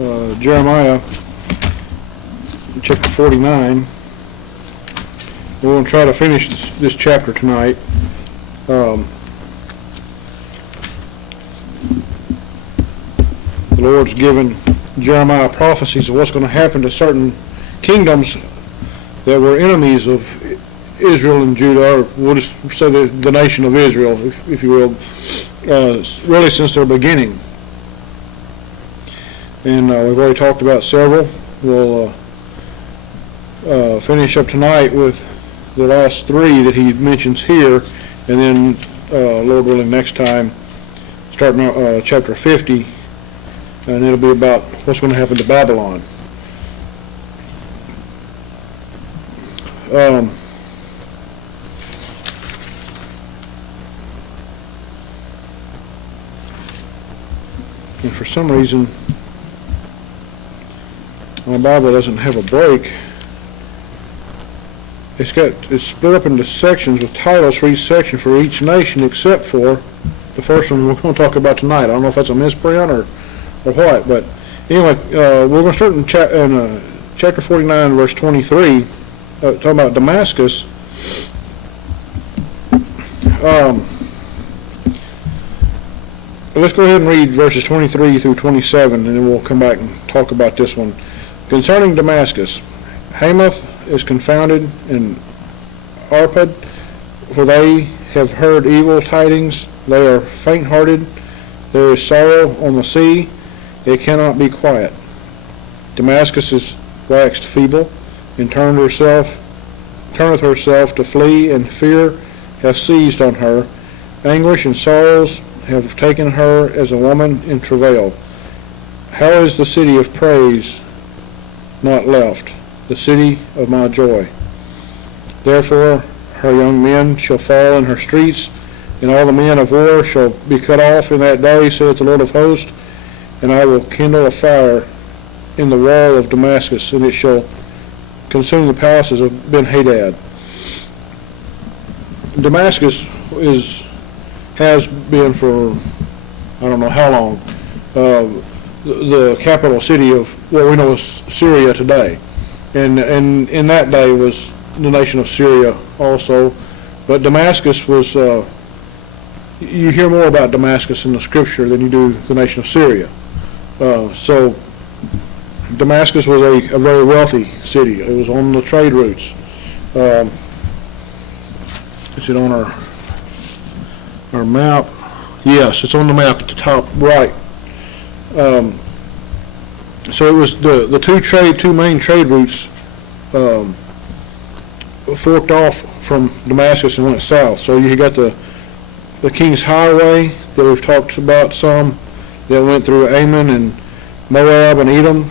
Jeremiah chapter 49. We're going to try to finish this chapter tonight. The Lord's given Jeremiah prophecies of what's going to happen to certain kingdoms that were enemies of Israel and Judah, or we'll just say the nation of Israel, if you will, really since their beginning. And we've already talked about several. We'll finish up tonight with the last three that he mentions here, and then, Lord willing, next time, starting chapter 50, and it'll be about what's going to happen to Babylon. And for some reason, my Bible doesn't have a break. It's split up into sections with titles for each section for each nation, except for the first one we're going to talk about tonight. I don't know if that's a misprint or what, but anyway, we're going to start in chapter 49, verse 23, talking about Damascus. Let's go ahead and read verses 23 through 27, and then we'll come back and talk about this one. Concerning Damascus, Hamath is confounded, and Arpad, for they have heard evil tidings. They are faint-hearted. There is sorrow on the sea. It cannot be quiet. Damascus is waxed feeble, and turneth herself to flee, and fear hath seized on her. Anguish and sorrows have taken her as a woman in travail. How is the city of praise not left, the city of my joy? Therefore her young men shall fall in her streets, and all the men of war shall be cut off in that day, saith the Lord of hosts. And I will kindle a fire in the wall of Damascus, and it shall consume the palaces of Ben-Hadad. Damascus has been for I don't know how long the capital city of what we know as Syria today, and in that day was the nation of Syria also. But Damascus was you hear more about Damascus in the scripture than you do the nation of Syria. So Damascus was a very wealthy city. It was on the trade routes. Is it on our map? Yes, it's on the map at the top right. So it was the two main trade routes forked off from Damascus and went south. So you got the King's Highway that we've talked about some, that went through Ammon and Moab and Edom,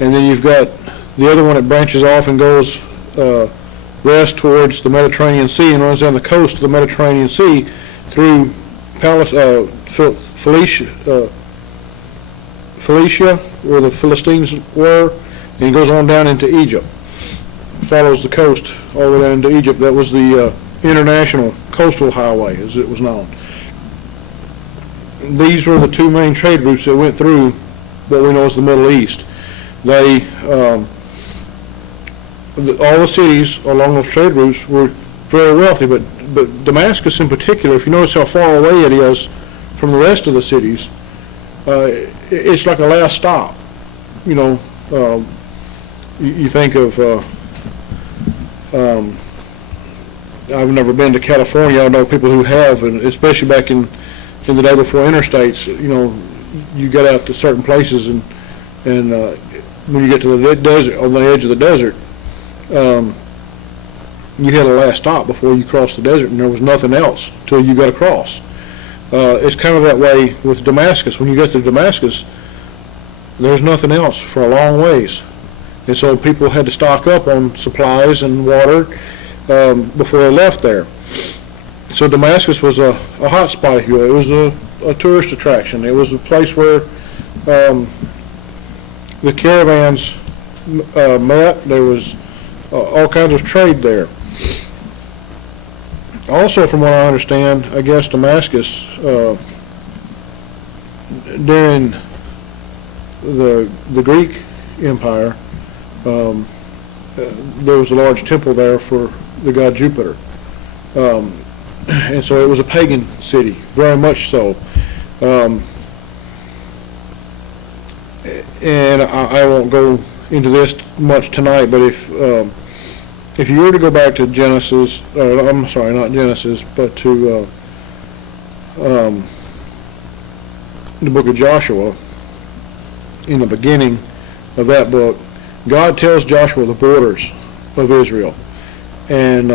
and then you've got the other one that branches off and goes west towards the Mediterranean Sea and runs down the coast of the Mediterranean Sea through Phoenicia, where the Philistines were, and it goes on down into Egypt. Follows the coast all the way down into Egypt. That was the International Coastal Highway, as it was known. These were the two main trade routes that went through what we know as the Middle East. They all the cities along those trade routes were very wealthy, but Damascus in particular, if you notice how far away it is from the rest of the cities, it's like a last stop. You know, you think of, I've never been to California. I know people who have, and especially back in the day before interstates, you know, you get out to certain places, and when you get to the desert, on the edge of the desert, you had a last stop before you crossed the desert, and there was nothing else till you got across. It's kind of that way with Damascus. When you get to Damascus, there's nothing else for a long ways, and so people had to stock up on supplies and water before they left there. So Damascus was a hot spot, if you will. It was a tourist attraction. It was a place where the caravans met. There was all kinds of trade there. Also, from what I understand, I guess Damascus during the Greek Empire, there was a large temple there for the god Jupiter. And so it was a pagan city, very much so. And I won't go into this much tonight, but if you were to go back to Genesis, I'm sorry, not Genesis, but to the book of Joshua, in the beginning of that book, God tells Joshua the borders of Israel. And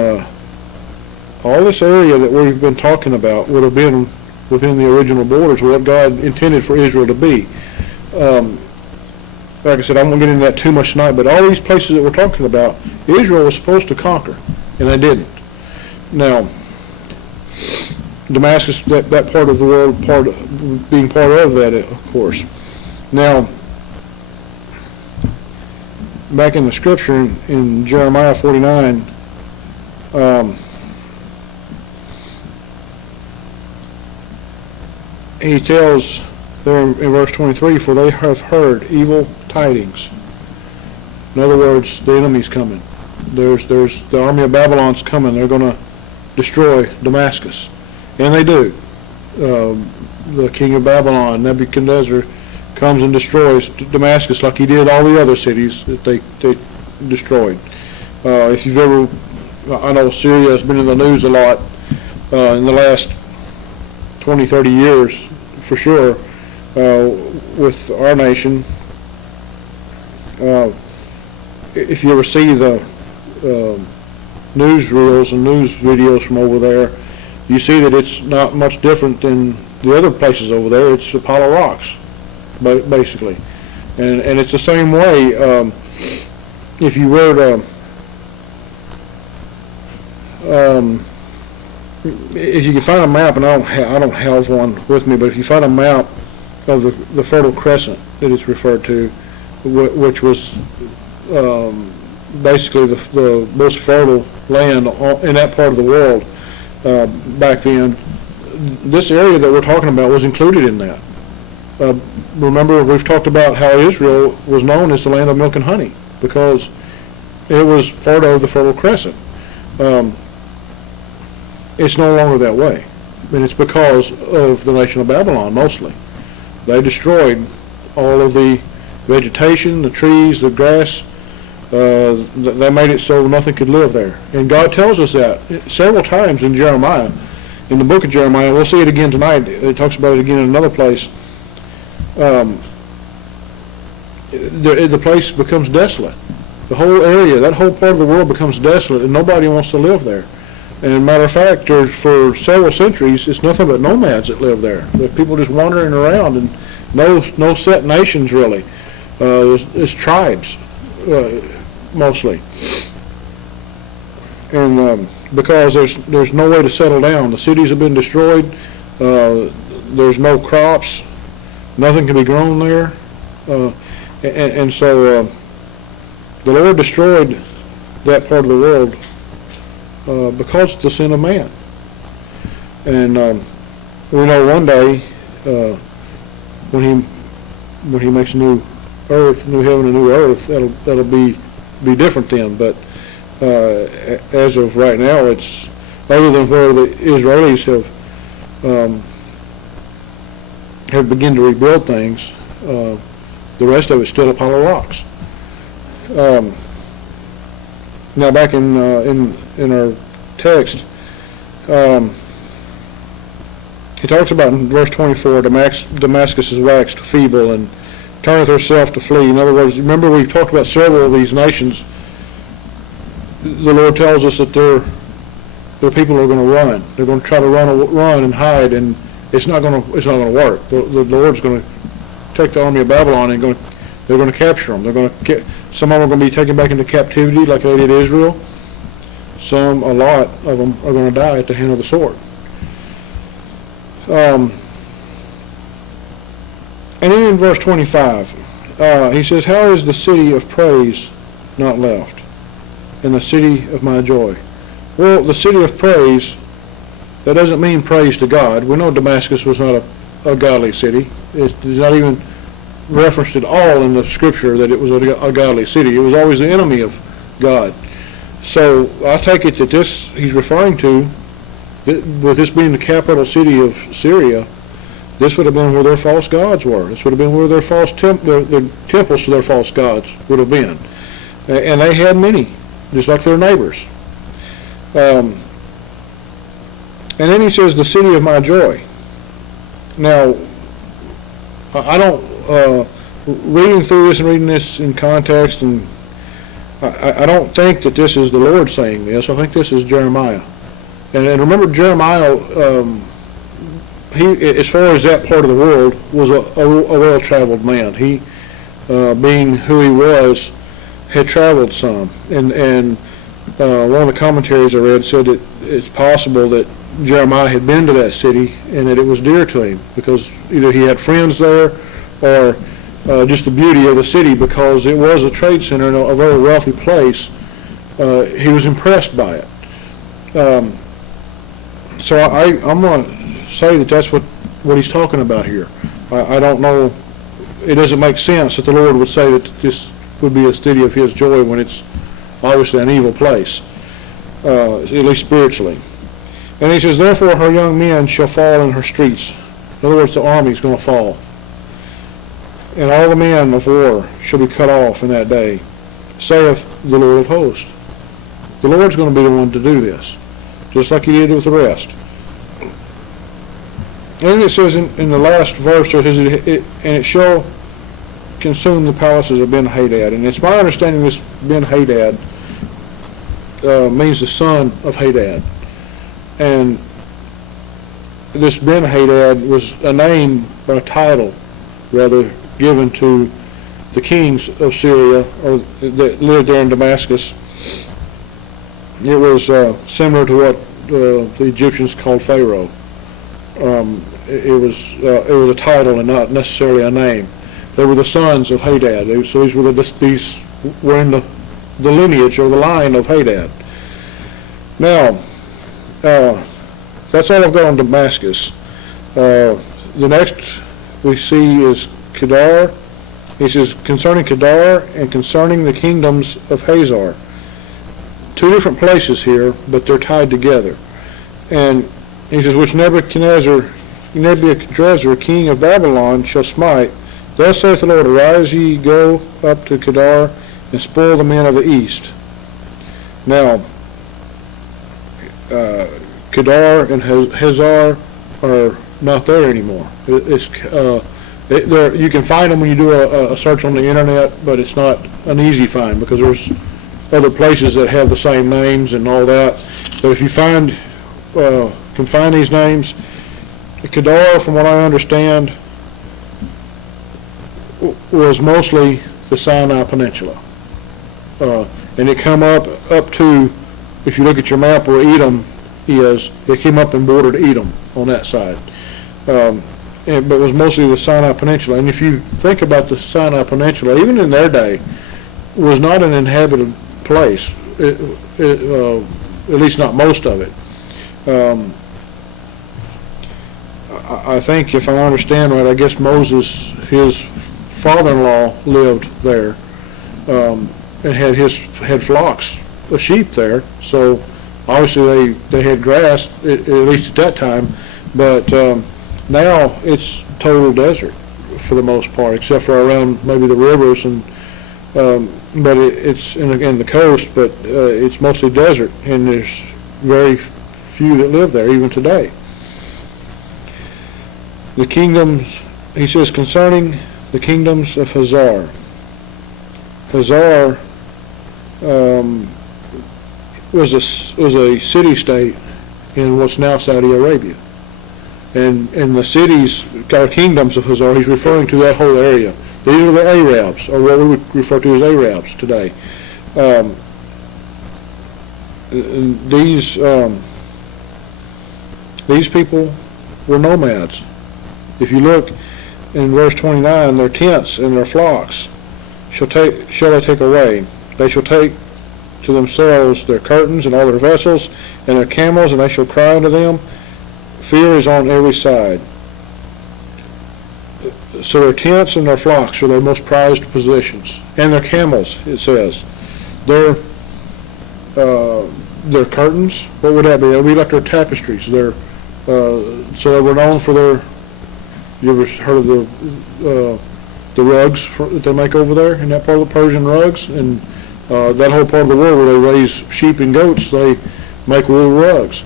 all this area that we've been talking about would have been within the original borders, what God intended for Israel to be. Like I said, I won't get into that too much tonight, but all these places that we're talking about, Israel was supposed to conquer, and they didn't. Now, Damascus, that part of the world, being part of that, of course. Now, back in the scripture in Jeremiah 49, he tells there in verse 23, for they have heard evil tidings. In other words, the enemy's coming. There's the army of Babylon's coming. They're going to destroy Damascus. And they do. The king of Babylon, Nebuchadnezzar, comes and destroys Damascus like he did all the other cities that they destroyed. If you've ever, I know Syria has been in the news a lot in the last 20, 30 years, for sure, with our nation. If you ever see the newsreels and news videos from over there, you see that it's not much different than the other places over there. It's the pile of rocks, basically. And it's the same way. If you were to, if you can find a map, and I don't have one with me, but if you find a map of the Fertile Crescent that it's referred to, which was basically the most fertile land in that part of the world back then, this area that we're talking about was included in that. Remember, we've talked about how Israel was known as the land of milk and honey because it was part of the Fertile Crescent. It's no longer that way, and it's because of the nation of Babylon mostly. They destroyed all of the vegetation, the trees, the grass. They made it so nothing could live there. And God tells us that several times in Jeremiah. In the book of Jeremiah, we'll see it again tonight. It talks about it again in another place. The place becomes desolate. The whole area, that whole part of the world becomes desolate, and nobody wants to live there. And matter of fact, for several centuries, it's nothing but nomads that live there. The people just wandering around, and no set nations really. It's tribes mostly, and because there's no way to settle down. The cities have been destroyed. There's no crops. Nothing can be grown there, and so the Lord destroyed that part of the world because of the sin of man. And we know one day when he makes a new earth, new heaven and new earth, that'll be different then. But as of right now, it's other than where the Israelis have begun to rebuild things. The rest of it's still a pile of rocks. Now back in our text, he talks about in verse 24, Damascus is waxed feeble and turneth herself to flee. In other words, remember we've talked about several of these nations. The Lord tells us that their people are going to run. They're going to try to run and hide, and it's not going to work. The Lord's going to take the army of Babylon and they're going to capture them. Some of them are going to be taken back into captivity like they did Israel. A lot of them are going to die at the hand of the sword. And then in verse 25, he says, how is the city of praise not left, and the city of my joy? Well, the city of praise, that doesn't mean praise to God. We know Damascus was not a godly city. It's not even referenced at all in the scripture that it was a godly city. It was always the enemy of God. So I take it that this he's referring to, with this being the capital city of Syria, this would have been where their false gods were. This would have been where their their temples to their false gods would have been. And they had many, just like their neighbors. And then he says, the city of my joy. Now, I don't, reading through this and reading this in context, and I don't think that this is the Lord saying this. I think this is Jeremiah. And remember, Jeremiah, he, as far as that part of the world, was a well-traveled man. He, being who he was, had traveled some. And one of the commentaries I read said that it's possible that Jeremiah had been to that city and that it was dear to him because either he had friends there or just the beauty of the city, because it was a trade center and a very wealthy place. He was impressed by it. So I'm going to say that that's what he's talking about here. I don't know. It doesn't make sense that the Lord would say that this would be a city of his joy when it's obviously an evil place, at least spiritually. And he says, therefore her young men shall fall in her streets. In other words, the army is going to fall. And all the men of war shall be cut off in that day, saith the Lord of hosts. The Lord's going to be the one to do this, just like he did with the rest. And it says in the last verse, it says, and it shall consume the palaces of Ben-Hadad. And it's my understanding this Ben-Hadad means the son of Hadad. And this Ben-Hadad was a name, or a title, rather, given to the kings of Syria, or that lived there in Damascus. It was similar to what the Egyptians called Pharaoh. It was a title and not necessarily a name. They were the sons of Hadad. So these were in the lineage or the line of Hadad. Now, that's all I've got on Damascus. The next we see is Kedar. He says, concerning Kedar and concerning the kingdoms of Hazar. Two different places here, but they're tied together. And he says, which Nebuchadnezzar, king of Babylon, shall smite. Thus saith the Lord, arise ye, go up to Kedar, and spoil the men of the east. Now, Kedar and Hazar are not there anymore. You can find them when you do a search on the internet, but it's not an easy find because there's other places that have the same names and all that. But if you can find these names, Kedar, from what I understand, was mostly the Sinai Peninsula. And it come up to, if you look at your map where Edom is, it came up and bordered Edom on that side. But was mostly the Sinai Peninsula. And if you think about the Sinai Peninsula, even in their day, was not an inhabited place, at least not most of it. I think, if I understand right, I guess Moses, his father-in-law, lived there and had flocks of sheep there. So obviously they had grass, at least at that time. But now it's total desert for the most part, except for around maybe the rivers and. But it's in the coast, but it's mostly desert, and there's very few that live there even today. The kingdoms, he says, concerning the kingdoms of Hazar. Hazar was a city-state in what's now Saudi Arabia. And the cities, or kingdoms of Hazar, he's referring to that whole area. These are the Arabs, or what we would refer to as Arabs today. These people were nomads. If you look in verse 29, their tents and their flocks shall they take away. They shall take to themselves their curtains and all their vessels and their camels, and they shall cry unto them. Fear is on every side. So their tents and their flocks are their most prized possessions, and their camels. It says their curtains. What would that be? That would be like their tapestries. So they were known for their. You ever heard of the rugs that they make over there in that part of the Persian rugs, and that whole part of the world where they raise sheep and goats, they make wool rugs.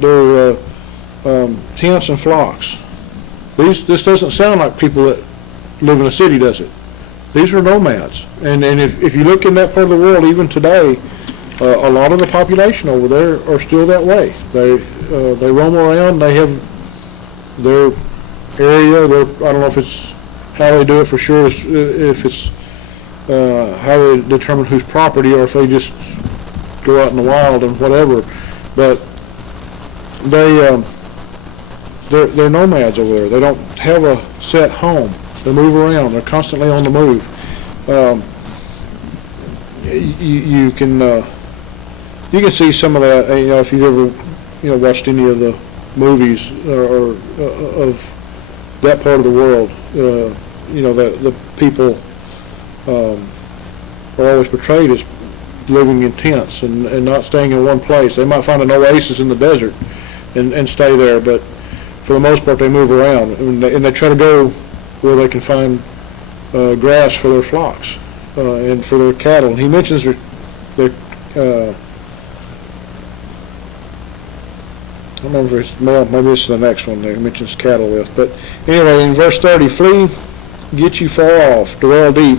Their tents and flocks. This doesn't sound like people that live in a city, does it? These are nomads, and if you look in that part of the world, even today, a lot of the population over there are still that way. They roam around. They have their area. I don't know if it's how they do it for sure. If it's how they determine whose property, or if they just go out in the wild and whatever. But they're nomads over there. They don't have a set home. They move around. They're constantly on the move. You can see some of that. If you've ever watched any of the movies or of that part of the world, the people are always portrayed as living in tents and not staying in one place. They might find an oasis in the desert and stay there, but for the most part they move around, and they try to go where they can find grass for their flocks and for their cattle. And he mentions their I don't remember if maybe it's the next one that he mentions cattle with. But anyway, in verse 30, flee, get you far off, dwell deep,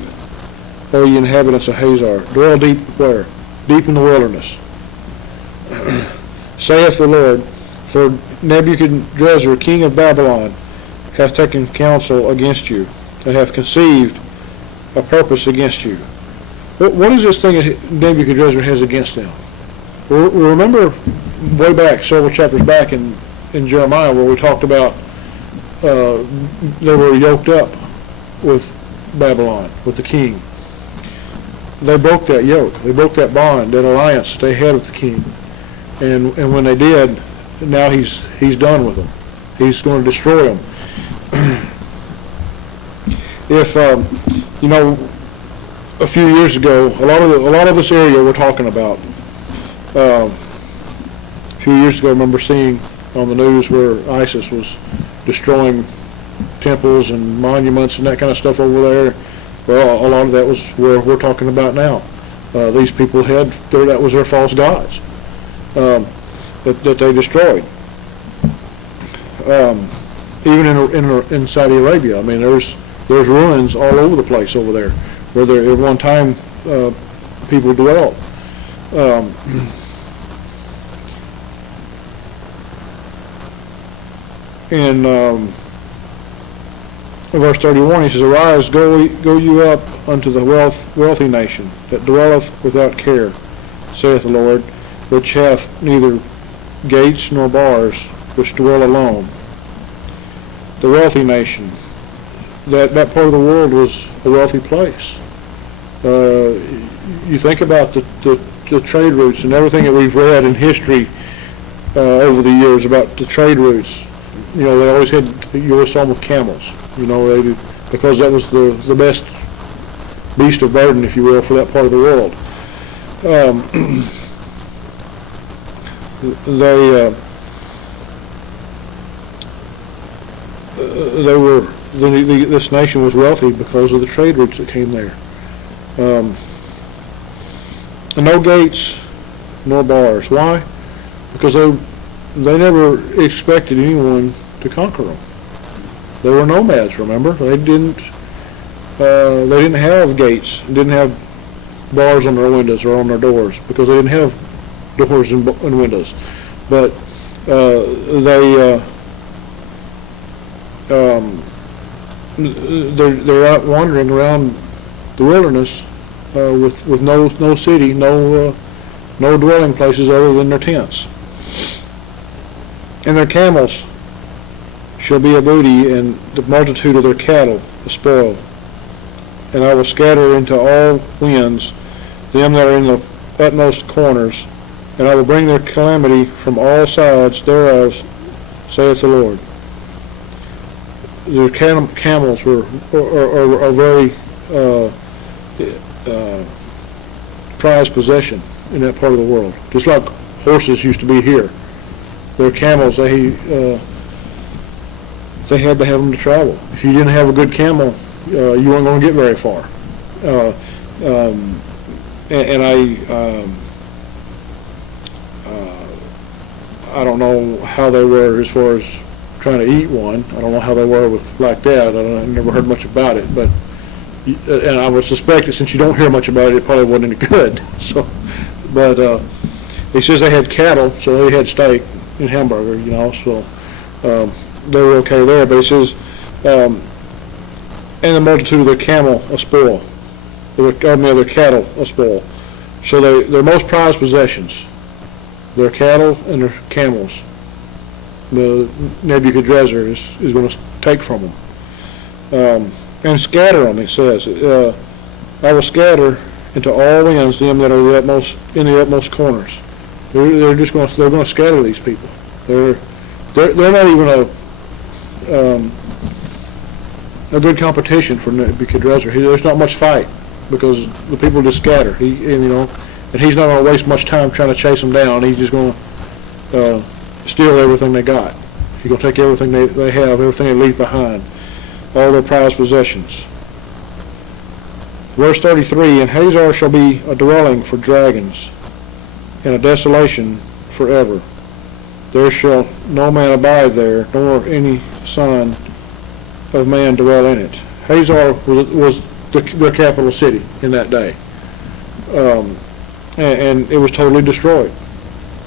O ye inhabitants of Hazar. Dwell deep where? Deep in the wilderness. Saith the Lord, for Nebuchadnezzar, king of Babylon, hath taken counsel against you, and hath conceived a purpose against you. What is this thing that Nebuchadnezzar has against them? Remember way back, several chapters back in Jeremiah, where we talked about they were yoked up with Babylon, with the king. They broke that yoke. They broke that bond, that alliance that they had with the king. And when they did, now he's done with them. He's going to destroy them. If a few years ago, a lot of this area we're talking about. A few years ago, I remember seeing on the news where ISIS was destroying temples and monuments and that kind of stuff over there. Well, a lot of that was where we're talking about now. These people that was their false gods that they destroyed. Even in Saudi Arabia, I mean, there's ruins all over the place over there where at one time people dwelt. In verse 31, he says, arise, go you up unto the wealthy nation that dwelleth without care, saith the Lord, which hath neither gates nor bars, which dwell alone. The wealthy nation, that part of the world was a wealthy place. You think about the trade routes and everything that we've read in history over the years about the trade routes. They always you always saw them with camels. Because that was the best beast of burden, if you will, for that part of the world. This nation was wealthy because of the trade routes that came there. And no gates, nor bars. Why? Because they never expected anyone to conquer them. They were nomads, remember? They didn't have gates, didn't have bars on their windows or on their doors, because they didn't have doors and windows. But they're out wandering around the wilderness with no city, no dwelling places other than their tents. And their camels shall be a booty, and the multitude of their cattle a spoil. And I will scatter into all winds them that are in the utmost corners, and I will bring their calamity from all sides thereof saith the Lord. The camels are very prized possession in that part of the world. Just like horses used to be here. Their camels, they had to have them to travel. If you didn't have a good camel, you weren't going to get very far. I don't know how they were as far as trying to eat one. I don't know how they were with like that. I never heard much about it, but and I would suspect that since you don't hear much about it, it probably wasn't any good. So, but he says they had cattle, so they had steak and hamburger, you know. So they were okay there. But he says, and the multitude of their camel a spoil, their cattle a spoil. So their most prized possessions, their cattle and their camels, the Nebuchadnezzar is going to take from them. And scatter them, it says. I will scatter into all winds them that are in the utmost corners. They're going to scatter these people. They're not even a good competition for Nebuchadnezzar. There's not much fight because the people just scatter. And he's not going to waste much time trying to chase them down. He's just going to steal everything they got. He's going to take everything they have, everything they leave behind, all their prized possessions. Verse 33, and Hazor shall be a dwelling for dragons, and a desolation forever. There shall no man abide there, nor any son of man dwell in it. Hazor was their capital city in that day, and it was totally destroyed.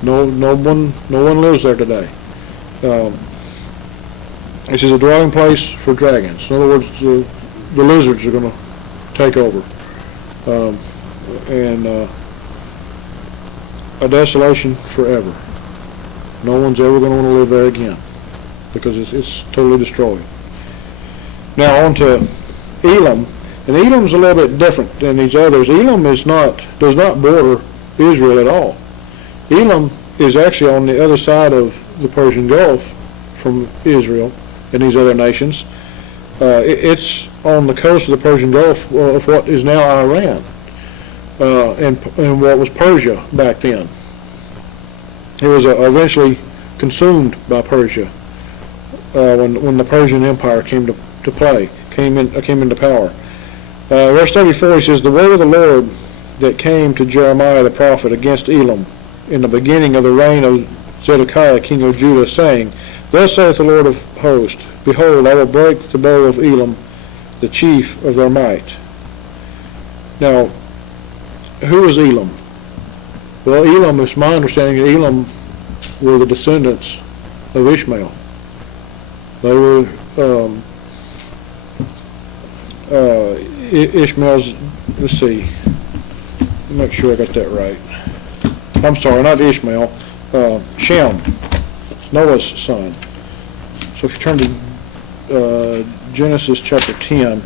No one lives there today. This is a dwelling place for dragons. In other words, the lizards are going to take over, and a desolation forever. No one's ever going to want to live there again because it's totally destroyed. Now on to Elam, and Elam's a little bit different than these others. Elam does not border Israel at all. Elam is actually on the other side of the Persian Gulf from Israel and these other nations. It's on the coast of the Persian Gulf of what is now Iran and what was Persia back then. It was eventually consumed by Persia when the Persian Empire came into power. Verse 34, he says, the word of the Lord that came to Jeremiah the prophet against Elam in the beginning of the reign of Zedekiah king of Judah, saying, thus saith the Lord of hosts, behold, I will break the bow of Elam, the chief of their might. Now, who is Elam? Well, Elam, it's my understanding that Elam were the descendants of Ishmael. They were Ishmael's, let's see, make sure I got that right. I'm sorry, not Ishmael, Shem, Noah's son. So if you turn to Genesis chapter 10,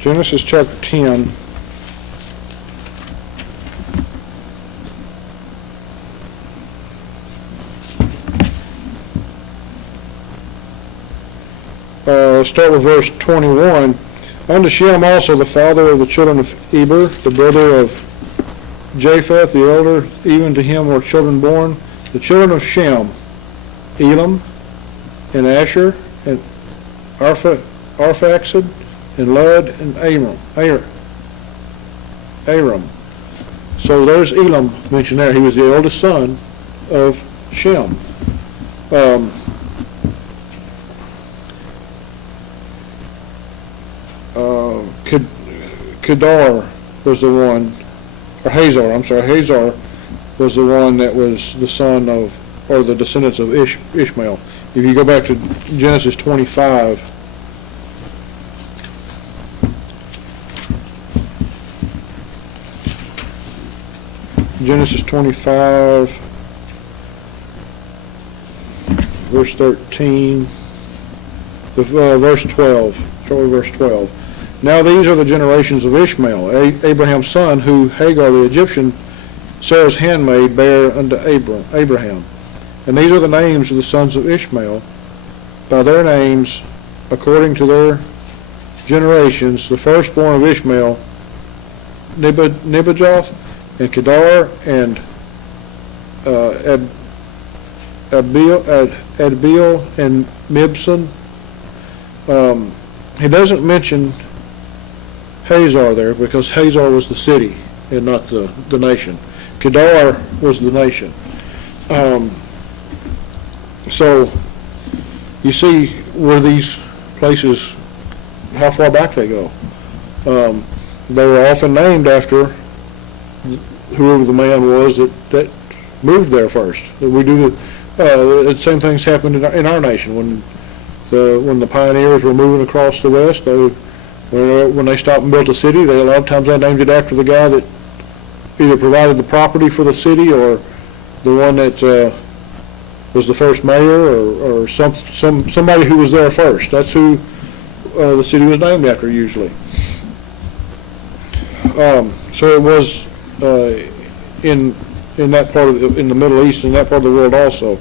Genesis chapter 10, start with verse 21. Unto Shem also the father of the children of Eber, the brother of Japheth, the elder, even to him were children born. The children of Shem, Elam, and Asher, and Arphaxad, and Lud, and Aram. So there's Elam mentioned there. He was the eldest son of Shem. Kedar was the one, or Hazor, I'm sorry, Hazor was the one that was the son of, or the descendants of Ishmael. If you go back to Genesis 25, Genesis 25, verse 13, verse 12, start with verse 12. Now these are the generations of Ishmael, Abraham's son, who Hagar the Egyptian, Sarah's handmaid, bare unto Abraham. And these are the names of the sons of Ishmael, by their names, according to their generations, the firstborn of Ishmael, Nebajoth, and Kedar, and Adbeel, and Mibsam. He doesn't mention Hazor there, because Hazor was the city and not the nation. Kedar was the nation. So you see where these places, how far back they go. They were often named after whoever the man was that moved there first. We do the same things happened in our nation when the pioneers were moving across the west. When they stopped and built a city, a lot of times they named it after the guy that either provided the property for the city or the one that was the first mayor or somebody who was there first. That's who the city was named after usually. So it was in that part of in the Middle East, in that part of the world also.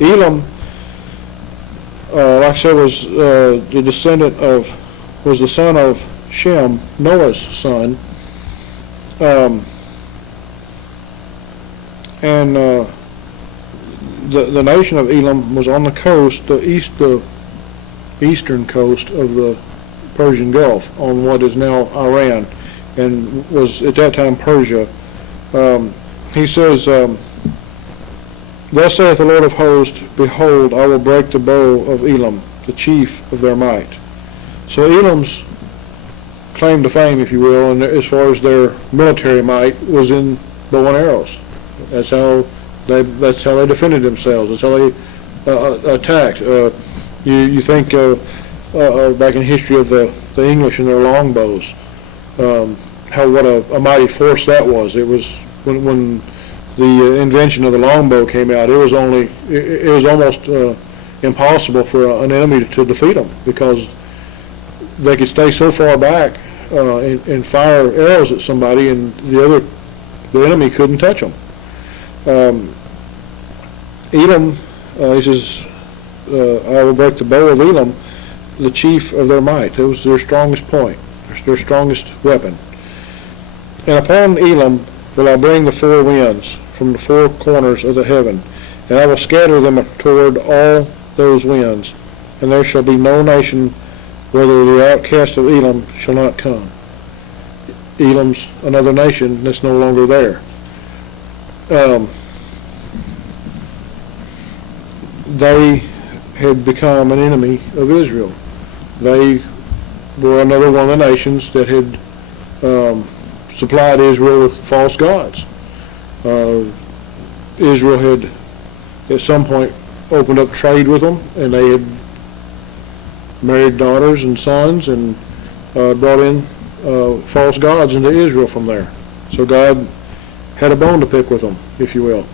Elam, like I said, was the son of Shem, Noah's son, and the nation of Elam was on the coast, the eastern coast of the Persian Gulf, on what is now Iran, and was at that time Persia. He says, "Thus saith the Lord of hosts, behold, I will break the bow of Elam, the chief of their might." So Elam's claim to fame, if you will, and as far as their military might, was in bow and arrows. That's how they defended themselves. That's how they attacked. You think back in history of the English and their longbows, what a mighty force that was. It was when the invention of the longbow came out. It was almost impossible for an enemy to defeat them, because they could stay so far back and fire arrows at somebody, and the enemy couldn't touch them. Elam, he says, I will break the bow of Elam, the chief of their might. That was their strongest point, their strongest weapon. And upon Elam will I bring the four winds from the four corners of the heaven, and I will scatter them toward all those winds, and there shall be no nation whether the outcast of Elam shall not come. Elam's another nation that's no longer there. They had become an enemy of Israel. They were another one of the nations that had supplied Israel with false gods. Israel had at some point opened up trade with them, and they had married daughters and sons and brought in false gods into Israel from there. So God had a bone to pick with them, if you will.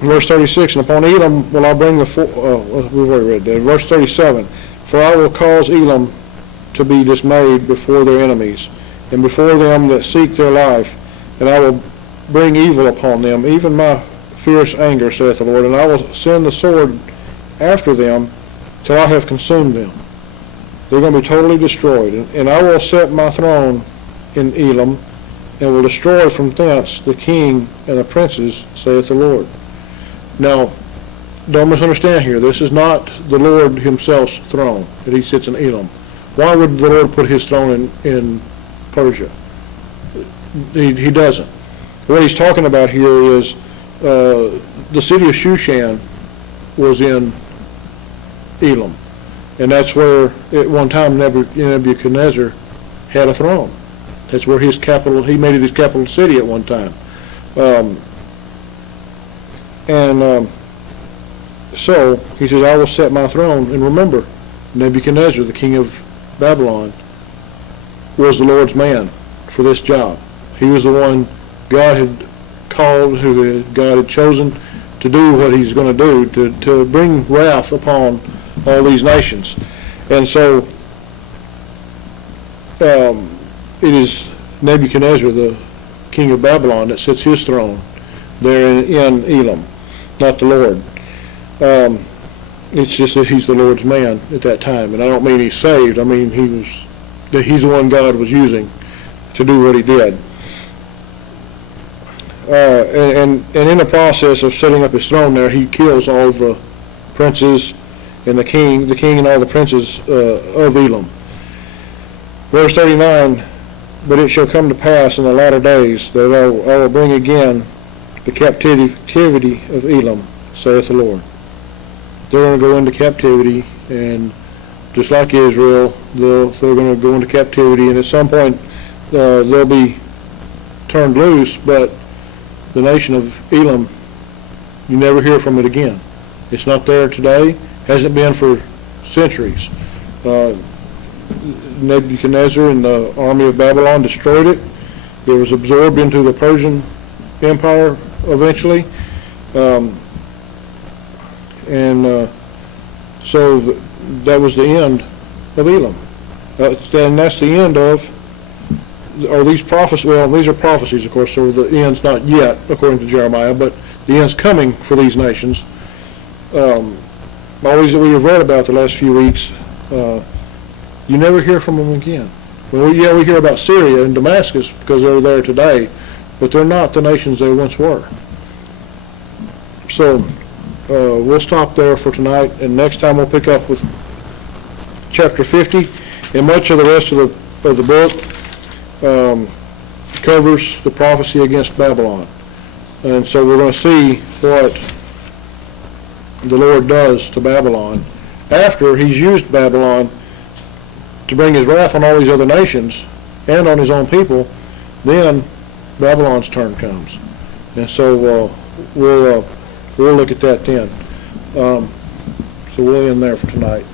Verse 36, and upon Elam will I bring the four, we've already read that. Verse 37, for I will cause Elam to be dismayed before their enemies, and before them that seek their life, and I will bring evil upon them, even my fierce anger, saith the Lord, and I will send the sword after them till I have consumed them. They're going to be totally destroyed. And I will set my throne in Elam, and will destroy from thence the king and the princes, saith the Lord. Now, don't misunderstand here. This is not the Lord himself's throne that he sits in Elam. Why would the Lord put his throne in Persia? He doesn't. What he's talking about here is the city of Shushan was in Elam, and that's where at one time Nebuchadnezzar had a throne. That's where his capital, he made it his capital city at one time. So he says, I will set my throne. And remember, Nebuchadnezzar, the king of Babylon, was the Lord's man for this job. He was the one God had called, God had chosen to do what he's going to do, to bring wrath upon all these nations. And so it is Nebuchadnezzar, the king of Babylon, that sits his throne there in Elam, not the Lord. It's just that he's the Lord's man at that time. And I don't mean he's saved. I mean he's the one God was using to do what he did. And in the process of setting up his throne there, he kills all the princes and the king and all the princes of Elam. Verse 39, but it shall come to pass in the latter days that I will bring again the captivity of Elam, saith the Lord. They're going to go into captivity, and just like Israel, they're going to go into captivity, and at some point they'll be turned loose, but the nation of Elam, you never hear from it again. It's not there today, hasn't been for centuries. Nebuchadnezzar and the army of Babylon destroyed it. It was absorbed into the Persian Empire eventually. So that was the end of Elam. And that's the end of, or these prophecies, well, these are prophecies, of course, so the end's not yet, according to Jeremiah, but the end's coming for these nations. All these that we have read about the last few weeks, you never hear from them again. Well, yeah, we hear about Syria and Damascus because they're there today, but they're not the nations they once were. So we'll stop there for tonight, and next time we'll pick up with chapter 50, and much of the rest of the book covers the prophecy against Babylon. And so we're going to see what the Lord does to Babylon after he's used Babylon to bring his wrath on all these other nations and on his own people. Then Babylon's turn comes. And so we'll look at that then. So we'll end there for tonight.